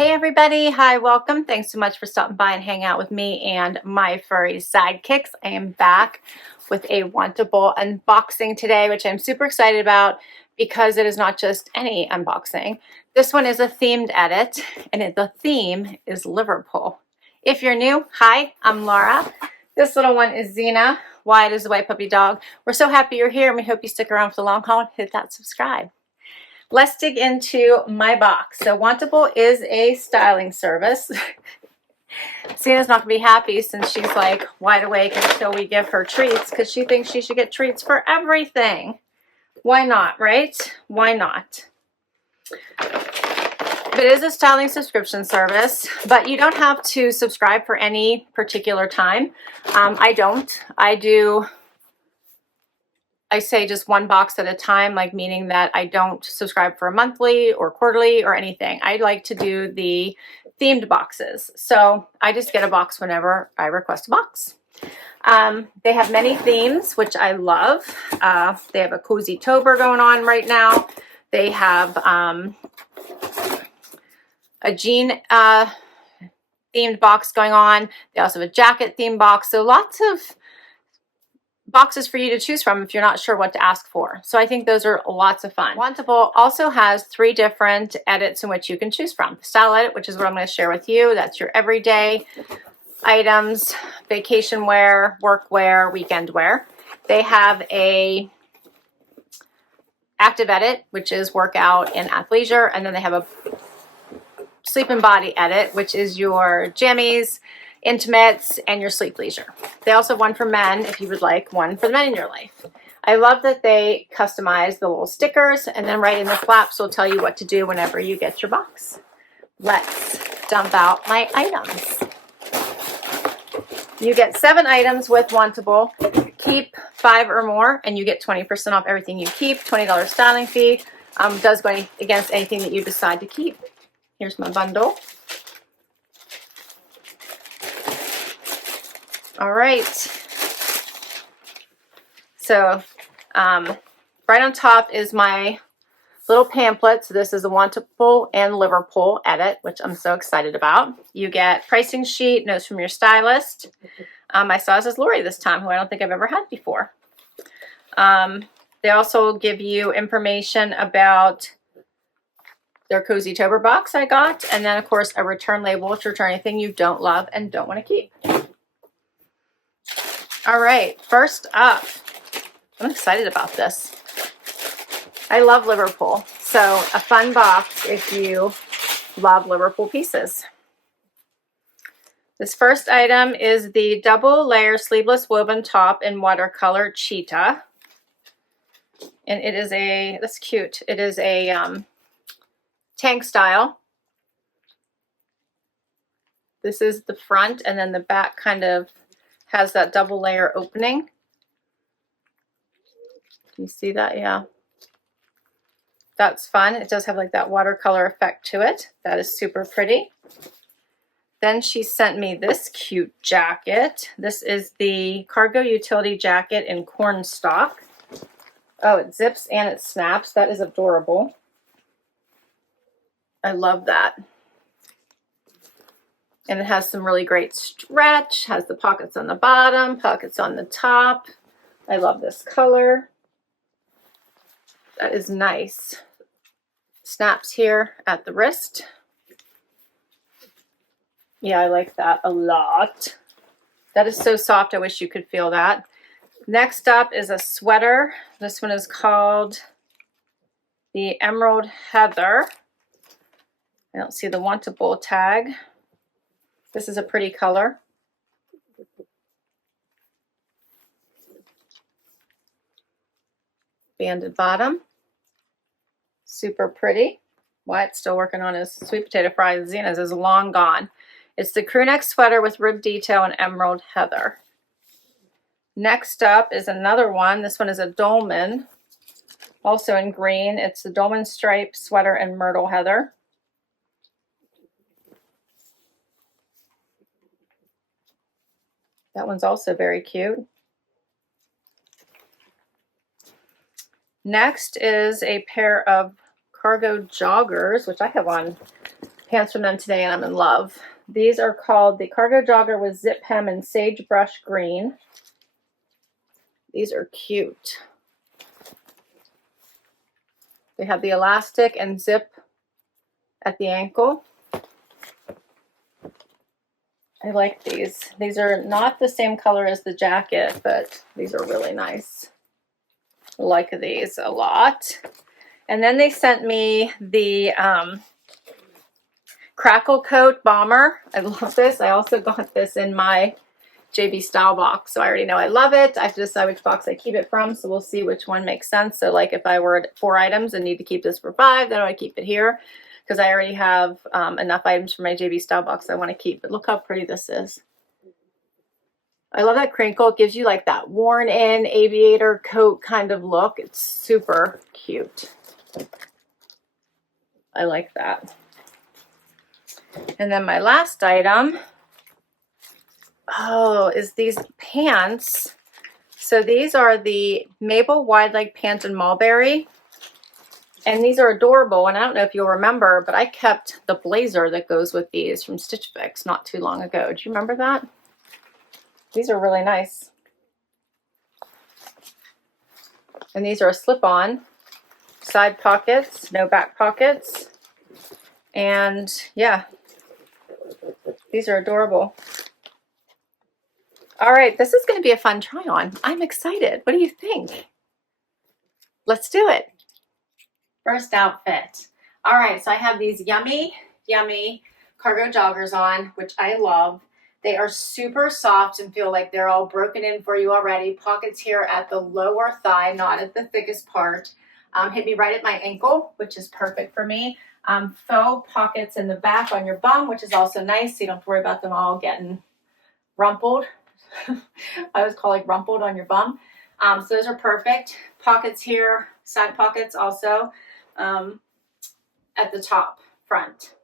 Hey everybody, hi, welcome. Thanks so much for stopping by and hanging out with me and my furry sidekicks. I am back with a Wantable unboxing today, which I'm super excited about because it is not just any unboxing. This one is a themed edit, and the theme is Liverpool. If you're new, hi, I'm Laura. This little one is Xena. Wyatt is the white puppy dog. We're so happy you're here, and we hope you stick around for the long haul and hit that subscribe. Let's dig into my box. So Wantable is a styling service. Cena's not gonna be happy since she's like wide awake until we give her treats because she thinks she should get treats for everything. Why not, right? Why not? It is a styling subscription service, but you don't have to subscribe for any particular time. I don't. I say just one box at a time, like meaning that I don't subscribe for a monthly or quarterly or anything. I like to do the themed boxes. So I just get a box whenever I request a box. They have many themes, which I love. They have a cozy tober going on right now. They have a jean themed box going on. They also have a jacket themed box. So lots of boxes for you to choose from if you're not sure what to ask for. So I think those are lots of fun. Wantable also has 3 different edits in which you can choose from. The style edit, which is what I'm going to share with you. That's your everyday items, vacation wear, work wear, weekend wear. They have a active edit, which is workout and athleisure. And then they have a sleep and body edit, which is your jammies, intimates, and your sleep leisure. They also have one for men if you would like one for the men in your life. I love that they customize the little stickers, and then right in the flaps will tell you what to do whenever you get your box. Let's dump out my items. You get 7 items with Wantable. Keep 5 or more and you get 20% off everything you keep. $20 styling fee. Does go against anything that you decide to keep. Here's my bundle. All right, so right on top is my little pamphlet. So this is a Wantable and Liverpool edit, which I'm so excited about. You get pricing sheet, notes from your stylist. I saw this as Lori this time, who I don't think I've ever had before. They also give you information about their cozy tober box I got, and then of course a return label to return anything you don't love and don't want to keep. All right, first up, I'm excited about this. I love Liverpool, so a fun box if you love Liverpool pieces. This first item is the double layer sleeveless woven top in watercolor cheetah. And it is that's cute. It is a tank style. This is the front, and then the back kind of has that double layer opening. Can you see that? Yeah. That's fun. It does have like that watercolor effect to it. That is super pretty. Then she sent me this cute jacket. This is the cargo utility jacket in cornstalk. Oh, it zips and it snaps. That is adorable. I love that. And it has some really great stretch, has the pockets on the bottom, pockets on the top. I love this color. That is nice. Snaps here at the wrist. Yeah, I like that a lot. That is so soft, I wish you could feel that. Next up is a sweater. This one is called the Emerald Heather. I don't see the Wantable tag. This is a pretty color. Banded bottom. Super pretty. Wyatt's still working on his sweet potato fries. Xena's is long gone. It's the crew neck sweater with rib detail and emerald heather. Next up is another one. This one is a Dolman, also in green. It's the Dolman stripe sweater and myrtle heather. That one's also very cute. Next is a pair of cargo joggers, which I have on pants from them today and I'm in love. These are called the Cargo Jogger with Zip Hem and Sagebrush Green. These are cute. They have the elastic and zip at the ankle. I like these. These are not the same color as the jacket, but these are really nice. I like these a lot. And then they sent me the Crackle Coat Bomber. I love this. I also got this in my JB Style box, so I already know I love it. I have to decide which box I keep it from, so we'll see which one makes sense. So like if I were at 4 items and need to keep this for 5, then I would keep it here because I already have enough items for my JB Style box I want to keep. But look how pretty this is. I love that crinkle. It gives you like that worn-in aviator coat kind of look. It's super cute. I like that. And then my last item, is these pants. So these are the Mabel wide leg pant in mulberry. And these are adorable. And I don't know if you'll remember, but I kept the blazer that goes with these from Stitch Fix not too long ago. Do you remember that? These are really nice. And these are a slip-on, side pockets, no back pockets. And yeah, these are adorable. All right, this is going to be a fun try on. I'm excited. What do you think? Let's do it. First outfit. All right, so I have these yummy cargo joggers on, which I love. They are super soft and feel like they're all broken in for you already. Pockets here at the lower thigh, not at the thickest part. Hit me right at my ankle, which is perfect for me. Faux pockets in the back on your bum, which is also nice, so you don't have to worry about them all getting rumpled. I always call it rumpled on your bum. So those are perfect. Pockets here, side pockets also at the top, front.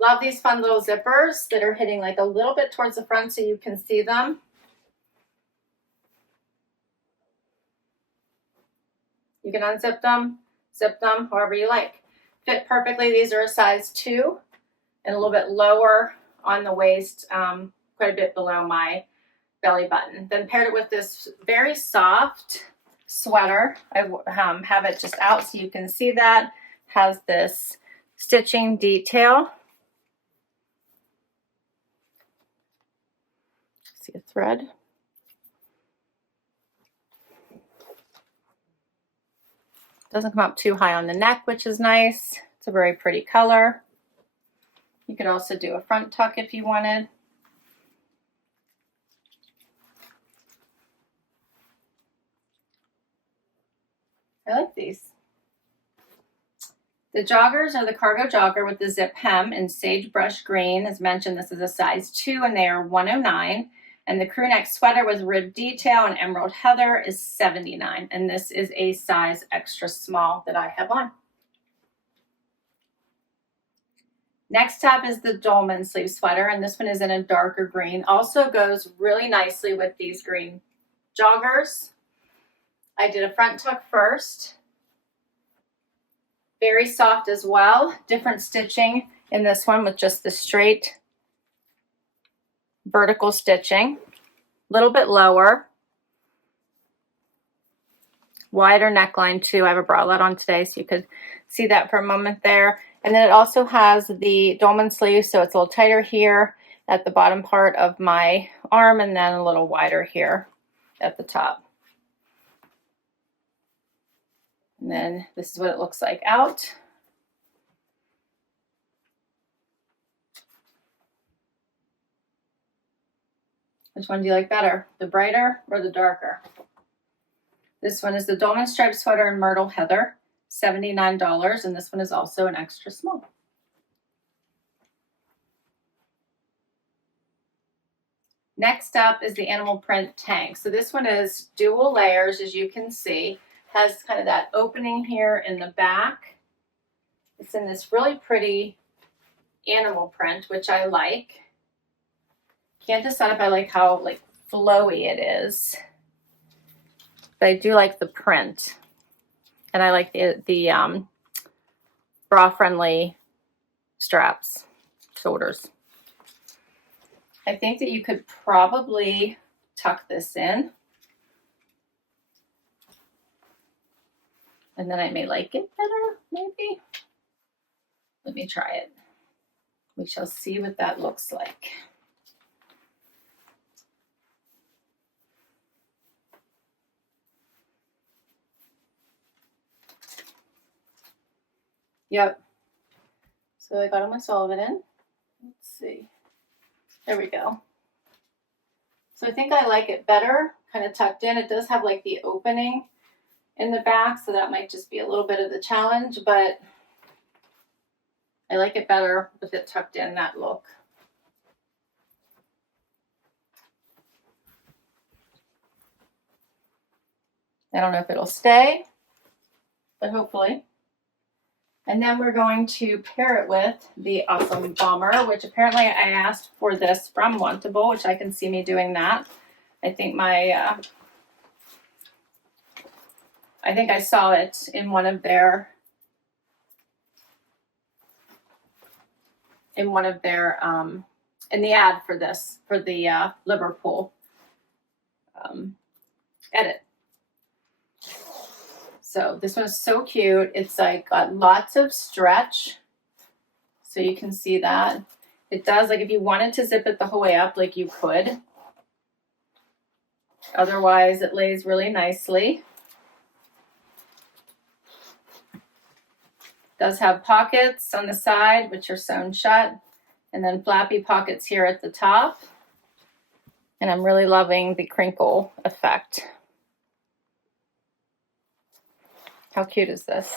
Love these fun little zippers that are hitting like a little bit towards the front so you can see them. You can unzip them, zip them, however you like. Fit perfectly. These are a size 2 and a little bit lower on the waist, quite a bit below my belly button. Then paired it with this very soft sweater. I have it just out so you can see that. Has this stitching detail. See a thread. Doesn't come up too high on the neck, which is nice. It's a very pretty color. You could also do a front tuck if you wanted. I like these. The joggers are the cargo jogger with the zip hem in sagebrush green. As mentioned, this is a size 2 and they are $109. And the crew neck sweater with rib detail and emerald heather is $79. And this is a size extra small that I have on. Next up is the Dolman sleeve sweater, and this one is in a darker green. Also goes really nicely with these green joggers. I did a front tuck first. Very soft as well. Different stitching in this one with just the straight vertical stitching. A little bit lower. Wider neckline too. I have a bralette on today so you could see that for a moment there. And then it also has the Dolman sleeve, so it's a little tighter here at the bottom part of my arm and then a little wider here at the top. And then this is what it looks like out. Which one do you like better, the brighter or the darker? This one is the Dolman striped sweater in Myrtle Heather, $79, and this one is also an extra small. Next up is the animal print tank. So this one is dual layers, as you can see. Has kind of that opening here in the back. It's in this really pretty animal print, which I like. Can't decide if I like how flowy it is, but I do like the print, and I like the bra friendly straps, shoulders. I think that you could probably tuck this in. And then I may like it better, maybe. Let me try it. We shall see what that looks like. Yep. So I got all my solvent in. Let's see. There we go. So I think I like it better, kind of tucked in. It does have like the opening in the back, so that might just be a little bit of the challenge, but I like it better with it tucked in, that look. I don't know if it'll stay, but hopefully. And then we're going to pair it with the awesome bomber, which apparently I asked for this from Wantable, which I can see me doing that. I think I saw it in one of their in the ad for this, for the Liverpool edit. So this one is so cute. It's like got lots of stretch. So you can see that. It does, like if you wanted to zip it the whole way up, like you could. Otherwise, it lays really nicely. Does have pockets on the side, which are sewn shut, and then flappy pockets here at the top. And I'm really loving the crinkle effect. How cute is this?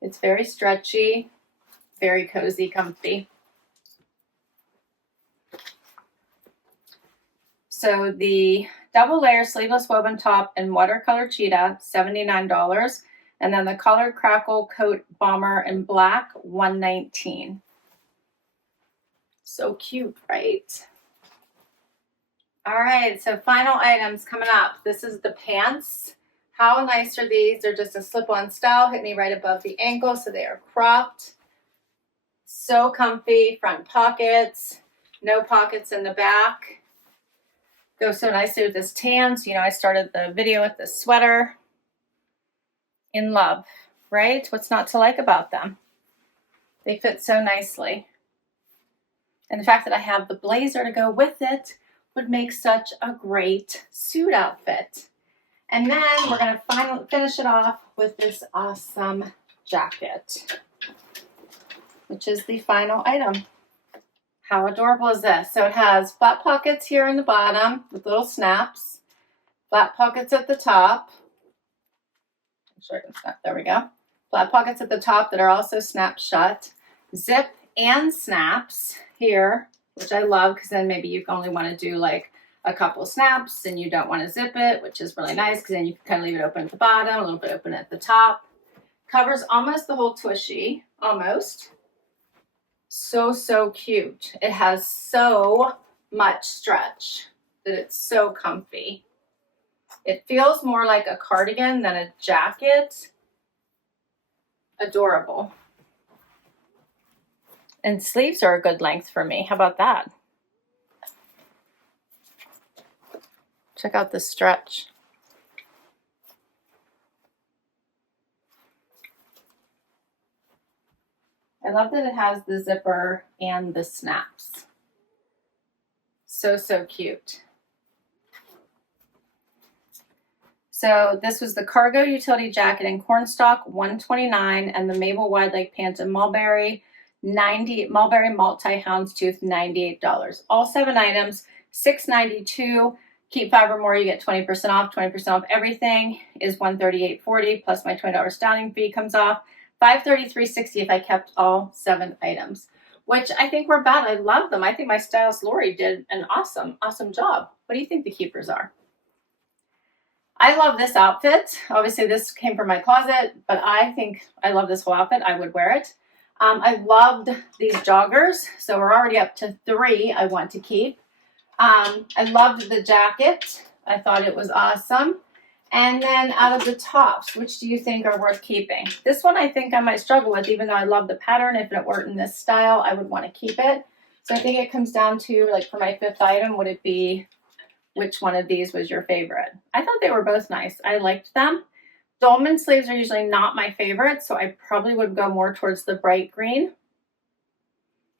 It's very stretchy, very cozy, comfy. So the double layer sleeveless woven top in watercolor cheetah, $79. And then the colored Crackle coat bomber in black, $119. So cute, right? All right, so final items coming up. This is the pants. How nice are these? They're just a slip-on style, hit me right above the ankle, so they are cropped. So comfy, front pockets, no pockets in the back. Go so nicely with this tan. So, you know, I started the video with this sweater. In love, right? What's not to like about them? They fit so nicely. And the fact that I have the blazer to go with it would make such a great suit outfit. And then we're going to finish it off with this awesome jacket, which is the final item. How adorable is this? So it has flat pockets here in the bottom with little snaps, flat pockets at the top. I'm sure I can snap. There we go. Flat pockets at the top that are also snap shut. Zip and snaps here, which I love because then maybe you only want to do like a couple snaps and you don't want to zip it, which is really nice because then you can kind of leave it open at the bottom, a little bit open at the top. Covers almost the whole tushy, almost. So, so cute. It has so much stretch that it's so comfy. It feels more like a cardigan than a jacket. Adorable. And sleeves are a good length for me. How about that? Check out the stretch. I love that it has the zipper and the snaps. So, so cute. So this was the cargo utility jacket in cornstalk, $129, and the Mabel wide leg pants in mulberry, mulberry multi houndstooth, $98. All 7 items, $692. Keep 5 or more, you get 20% off. 20% off everything is $138.40 plus my $20 styling fee comes off. $533.60 if I kept all 7 items, which I think were bad. I love them. I think my stylist Lori did an awesome job. What do you think the keepers are? I love this outfit. Obviously this came from my closet, but I think I love this whole outfit. I would wear it. I loved these joggers. So we're already up to 3 I want to keep. I loved the jacket. I thought it was awesome. And then out of the tops, which do you think are worth keeping? This one I think I might struggle with, even though I love the pattern. If it weren't in this style, I would want to keep it. So I think it comes down to, like, for my fifth item, would it be which one of these was your favorite? I thought they were both nice. I liked them. Dolman sleeves are usually not my favorite, so I probably would go more towards the bright green.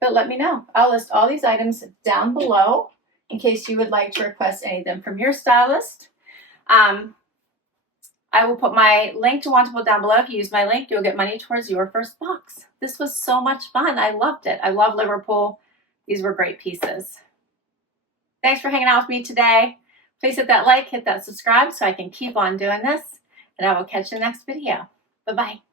But let me know. I'll list all these items down below in case you would like to request any of them from your stylist. I will put my link to Wantable down below. If you use my link, you'll get money towards your first box. This was so much fun. I loved it. I love Liverpool. These were great pieces. Thanks for hanging out with me today. Please hit that like, hit that subscribe so I can keep on doing this. And I will catch you in the next video. Bye-bye.